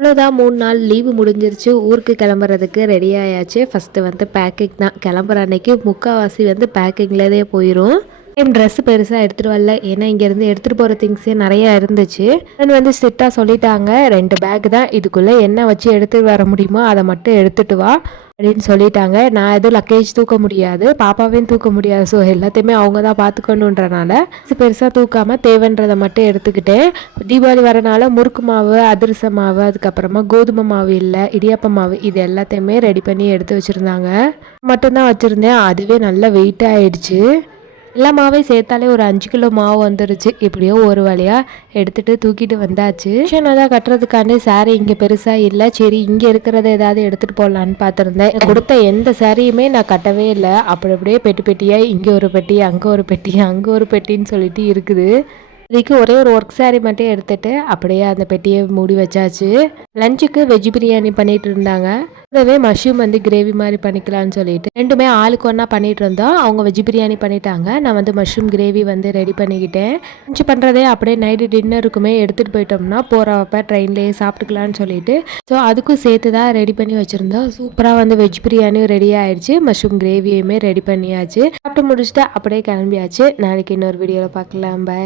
அவ்வளோதான் 3 நாள் லீவு முடிஞ்சிருச்சு. ஊருக்கு கிளம்புறதுக்கு ரெடி ஆயாச்சு. ஃபஸ்ட்டு வந்து பேக்கிங் தான். கிளம்புற அன்னைக்கு முக்கால்வாசி வந்து பேக்கிங்லயே போயிரும். ட்ரெஸ் பெருசாக எடுத்துகிட்டு வரல. ஏன்னா இங்கேருந்து எடுத்துகிட்டு போகிற திங்ஸே நிறையா இருந்துச்சு. வந்து ஸ்ட்ரிக்டாக சொல்லிட்டாங்க, 2 பேக் தான், இதுக்குள்ளே என்ன வச்சு எடுத்துகிட்டு வர முடியுமோ அதை மட்டும் எடுத்துகிட்டு வா அப்படின்னு சொல்லிட்டாங்க. நான் எதுவும் லக்கேஜ் தூக்க முடியாது, பாப்பாவையும் தூக்க முடியாது. ஸோ எல்லாத்தையுமே அவங்க தான் பார்த்துக்கணுன்றனால பெருசாக தூக்காமல் தேவைன்றதை மட்டும் எடுத்துக்கிட்டேன். தீபாவளி வரனால முறுக்கு மாவு, அதிரச மாவு, அதுக்கப்புறமா கோதுமை மாவு இல்லை, இடியாப்ப மாவு, இது எல்லாத்தையுமே ரெடி பண்ணி எடுத்து வச்சுருந்தாங்க. மட்டும்தான் வச்சுருந்தேன். அதுவே நல்லா வெயிட் ஆகிடுச்சு. எல்லா மாவையும் சேர்த்தாலே ஒரு 5 கிலோ மாவு வந்துருச்சு. எப்படியோ ஒரு வழியாக எடுத்துகிட்டு தூக்கிட்டு வந்தாச்சு. தான் கட்டுறதுக்காண்டி சாரீ இங்கே பெருசாக இல்லை. சரி இங்கே இருக்கிறத ஏதாவது எடுத்துகிட்டு போடலான்னு பார்த்துருந்தேன். கொடுத்த எந்த சாரியுமே நான் கட்டவே இல்லை. அப்படி அப்படியே பெட்டி பெட்டியாக இங்கே ஒரு பெட்டி, அங்கே ஒரு பெட்டி, அங்கே ஒரு பெட்டின்னு சொல்லிட்டு இருக்குது. இதுக்கு ஒரே ஒரு ஒர்க் சாரீ மட்டும் எடுத்துகிட்டு அப்படியே அந்த பெட்டியை மூடி வச்சாச்சு. லஞ்சுக்கு வெஜ் பிரியாணி பண்ணிட்டு இருந்தாங்க. அதவே மஷ்ரூம் வந்து கிரேவி மாதிரி பண்ணிக்கலாம்னு சொல்லிட்டு ரெண்டுமே ஆளுக்கு ஒன்றா பண்ணிட்டு இருந்தோம். அவங்க வெஜ் பிரியாணி பண்ணிட்டாங்க, நான் வந்து மஷ்ரூம் கிரேவி வந்து ரெடி பண்ணிக்கிட்டேன். லஞ்சு பண்ணுறதே அப்படியே நைட்டு டின்னருக்குமே எடுத்துகிட்டு போயிட்டோம்னா போகிறப்ப ட்ரெயின்லேயே சாப்பிட்டுக்கலான்னு சொல்லிட்டு ஸோ அதுக்கும் சேர்த்து தான் ரெடி பண்ணி வச்சுருந்தோம். சூப்பராக வந்து வெஜ் பிரியாணியும் ரெடி ஆயிடுச்சு, மஷ்ரூம் கிரேவியுமே ரெடி பண்ணியாச்சு. சாப்பிட்டு முடிச்சுட்டு அப்படியே கிளம்பியாச்சு. நாளைக்கு இன்னொரு வீடியோவில் பார்க்கலாம். பை.